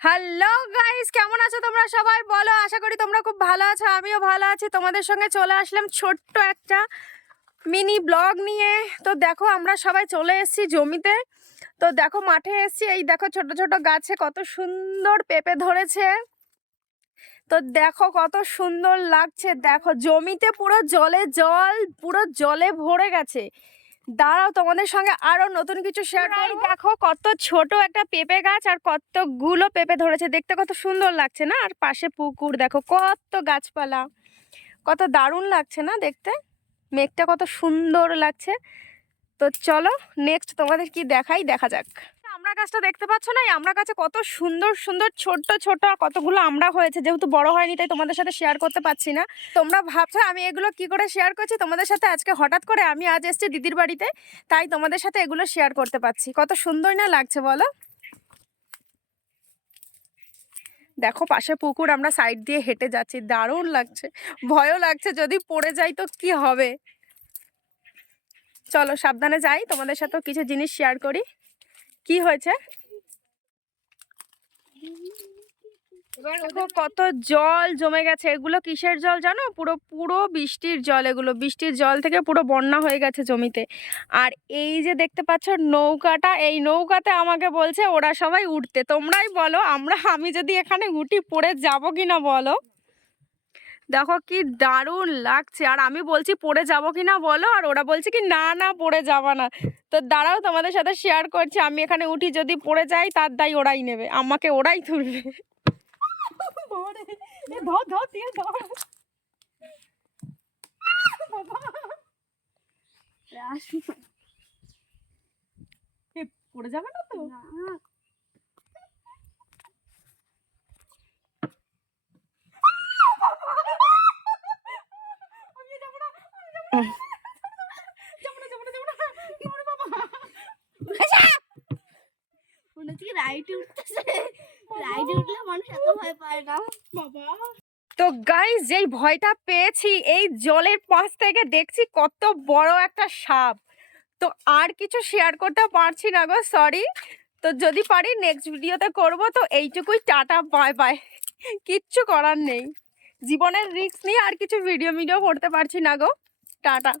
Hello guys, কেমন আছো তোমরা সবাই? বলো, আশা করি তোমরা খুব ভালো আছো। আমিও ভালো আছি। তোমাদের সঙ্গে চলে আসলাম ছোট্ট একটা মিনি ব্লগ নিয়ে। তো দেখো, আমরা সবাই চলে এসেছি জমিতে। তো দেখো, মাঠে এসেছি। এই দেখো, ছোট ছোট গাছে কত সুন্দর পেঁপে ধরেছে। তো দেখো কত সুন্দর লাগছে। দেখো জমিতে পুরো জলে জল, পুরো জলে ভরে গেছে। দাঁড়াও, তোমাদের সঙ্গে আরো নতুন কিছু শেয়ার করি। দেখো কত ছোট একটা পেঁপে গাছ আর কতগুলো পেঁপে ধরেছে। দেখতে কত সুন্দর লাগছে না? আর পাশে পুকুর, দেখো কত গাছপালা, কত দারুণ লাগছে না দেখতে? মেঘটা কত সুন্দর লাগছে। তো চলো নেক্সট তোমাদের কি দেখাই, দেখা যাক। আমড়া গাছটা দেখতে পাচ্ছ না? এই আমড়া গাছে কত সুন্দর সুন্দর ছোট ছোট কতগুলো আমড়া হয়েছে। যেহেতু বড় হয়নি তাই তোমাদের সাথে শেয়ার করতে পারছি না। তোমরা ভাবছো আমি এগুলো কি করে শেয়ার করছি তোমাদের সাথে? আজকে হঠাৎ করে আমি আজ এসেছি দিদির বাড়িতে, তাই তোমাদের সাথে এগুলো শেয়ার করতে পারছি। কত সুন্দর না লাগছে বলো? দেখো পাশে পুকুর, আমরা সাইড দিয়ে হেঁটে যাচ্ছি, দারুণ লাগছে। ভয়ও লাগছে, যদি পড়ে যাই তো কি হবে। চলো সাবধানে যাই, তোমাদের সাথেও কিছু জিনিস শেয়ার করি। কি হয়েছে দেখো, কত জল জমে গেছে। এগুলো কিসের জল জানো? পুরো পুরো বৃষ্টির জল। এগুলো বৃষ্টির জল থেকে পুরো বন্যা হয়ে গেছে জমিতে। আর এই যে দেখতে পাচ্ছ নৌকাটা, এই নৌকাতে আমাকে বলছে ওরা সবাই উঠতে। তোমরাই বলো, আমি যদি এখানে উঠি পড়ে যাব কিনা বলো? দেখো কি দারুণ লাগছে। আর আমি বলছি পড়ে যাব কিনা বলো, আর ওরা বলছে কি না না পড়ে যাবা না। তো দাঁড়াও, তোমাদের সাথে শেয়ার করছি। আমি এখানে উঠি, যদি পড়ে যাই তার দায় ওরাই নেবে, আমাকে ওরাই তুলবে। পড়ে যাবে না তো? তো গাইস, যেই ভয়টা পেয়েছি, এই জলের পাশ থেকে দেখছি কত বড় একটা সাপ। তো আর কিছু শেয়ার করতে পারছি না গো, সরি। তো যদি পারি নেক্সট ভিডিওতে করব। তো এইটুকুই, টাটা বাই বাই। কিচ্ছু করার নেই, জীবনের রিস্ক নিয়ে আর কিছু ভিডিও করতে পারছি না গো। টাটা।